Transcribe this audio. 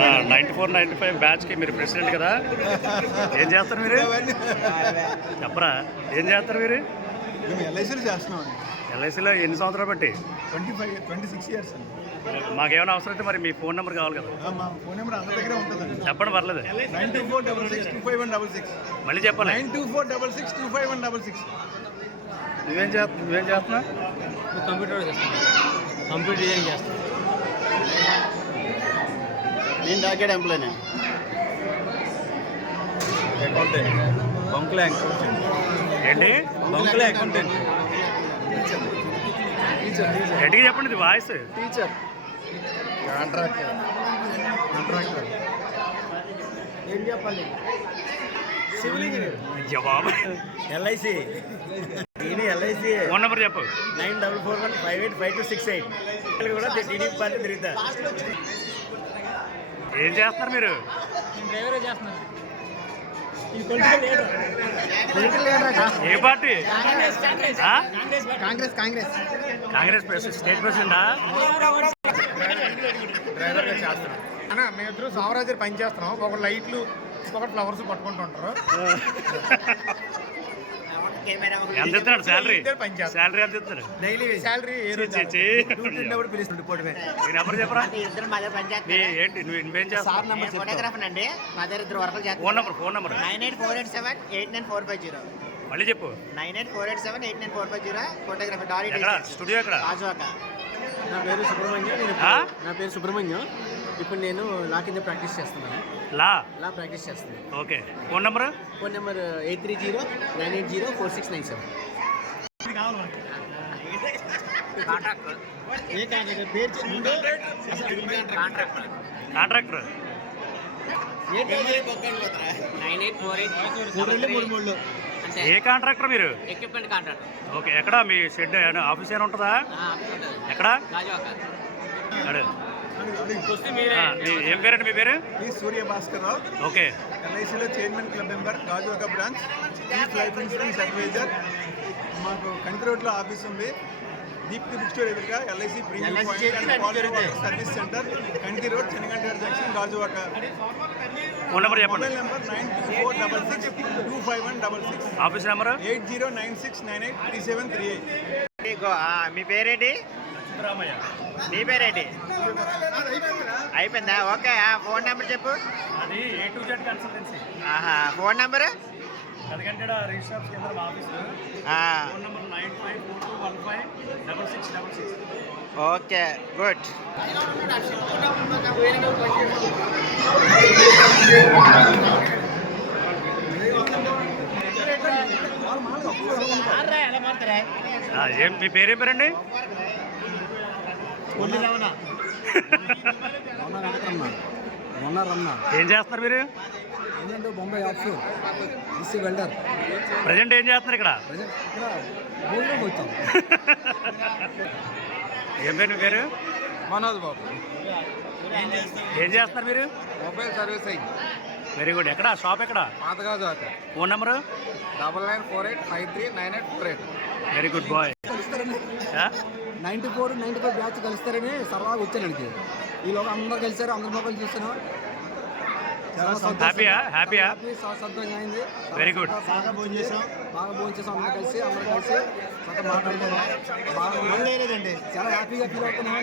94-95 బ్యాచ్కి మీరు ప్రెసిడెంట్ కదా, ఏం చేస్తారు మీరు? చెప్పరా, ఏం చేస్తారు మీరు? మేము ఎల్ఐసీలో చేస్తున్నాం. ఎల్ఐసీలో ఎన్ని సంవత్సరాలు బట్టి? 26 ఇయర్స్ అండి. మాకేమైనా అవసరం అయితే మరి మీ ఫోన్ నెంబర్ కావాలి కదా? మా ఫోన్ నెంబర్ అందరి దగ్గరే ఉంటుందండి. చెప్పండి, పర్లేదు. 924662516. మళ్ళీ చెప్పాలి. 924662516. నువ్వేం చేస్తున్నా? కంప్యూటర్ చేస్తాను, కంప్యూటర్ డిజైన్ చేస్తాను. నేను డాకెట్ ఎంప్లాయ్, అకౌంటెంట్, బంకుల అకౌంటెంట్. ఏంటి? బంకుల అకౌంటెంట్. గట్టిగా చెప్పండి, ఇది వాయిస్. Teacher, contractor. ఏం చెప్పాలి? Civil engineer. జవాబు ఎల్ఐసి. నేను ఎల్ఐసి. ఫోన్ నెంబర్ చెప్పు. 9441585268. కూడా టీడీపీ పార్టీ తిరుగుతా. ఏం చేస్తున్నారు మీరు? డ్రైవరే చేస్తున్నాను. ఏ పార్టీ? కాంగ్రెస్ స్టేట్ ప్రెసిడెంటా? డ్రైవర్గా చేస్తున్నాం అన్న. మేమిద్దరు సామ్రాజ్యం పని చేస్తున్నాం. ఒక లైట్లు, ఒక ఫ్లవర్స్ పట్టుకుంటూ ఉంటారు. ఎంత ఇస్తున్నాడు శాలరీ? శాలరీ ఎంత ఇస్తున్నాడు? Daily salary పిలుస్తుండే. నెంబర్ చెప్పరా? ఏంటి నువ్వేం చేస్తావు? ఫోటోగ్రాఫర్ అండి, మా దగ్గర 2 వర్కులు చేస్తాను. Phone number 9848789450. మళ్ళీ చెప్పు. 9848789450. ఫోటోగ్రఫీ డాలీ స్టూడియో ఎక్కడ? రాజువాక. నా పేరు సుబ్రహ్మణ్యం. ఇప్పుడు నేను లా కింద ప్రాక్టీస్ చేస్తున్నాను. లా ప్రాక్టీస్ చేస్తున్నాను. ఓకే. Phone number 8309804697. కాంట్రాక్టర్. 9848. ఏ కాంట్రాక్టర్ మీరు? Equipment contractor. ఓకే. ఎక్కడ మీ షెడ్ ఆఫీస్ ఏమైనా ఉంటుందా? ఎక్కడ? అడు. ఏం పేరండి మీ పేరు? సూర్య భాస్కర్ రావు. ఓకే. ఎల్ఐసిలో chairman club member, Gajuwaka branch, chief life insurance advisor. మాకు కంటి రోడ్లో ఆఫీస్ ఉంది. దీప్తి బుక్ స్టోర్ ఎదురుగా LIC premium service centre, Kanti road, Chenaganta junction, Gajuwaka. Phone number చెప్పండి. Mobile number 9466255166. Office number 8096983738. మీ పేరేంటి? నీ పేరేంటి? అయిపోయిందా? ఓకే. ఫోన్ నెంబర్ చెప్పు. అది A to Z consultancy. Phone number? ఎందుకంటే రిజిస్టర్ కేంద్రం office. Phone number 9542156666. Okay, good. ఏం మీ పేరేం పేరండి? ఏం చేస్తున్నారు మీరు? Bombay office welder. ప్రజెంట్ ఏం చేస్తున్నారు ఇక్కడ? ఏం పేరు మీ పేరు? మనోజ్ బాబు. ఏం చేస్తున్నారు మీరు? Mobile servicing. Very good. ఎక్కడ షాప్? ఎక్కడ? Pathagajuwaka. Phone number? 9948539848. Very good boy. 94-95 batch కలుస్తారని సరదాగా వచ్చానండి. ఈలోగా అందరూ కలిసారు, అందరి మొక్కలు చూస్తాను. హ్యాపీయా? సంతోషంగా అయింది. Very good. బాగా భోజనం చేసాం, అందరూ కలిసి మాట్లాడుతున్నాం. బాగా చాలా హ్యాపీగా ఫీల్ అవుతున్నాం.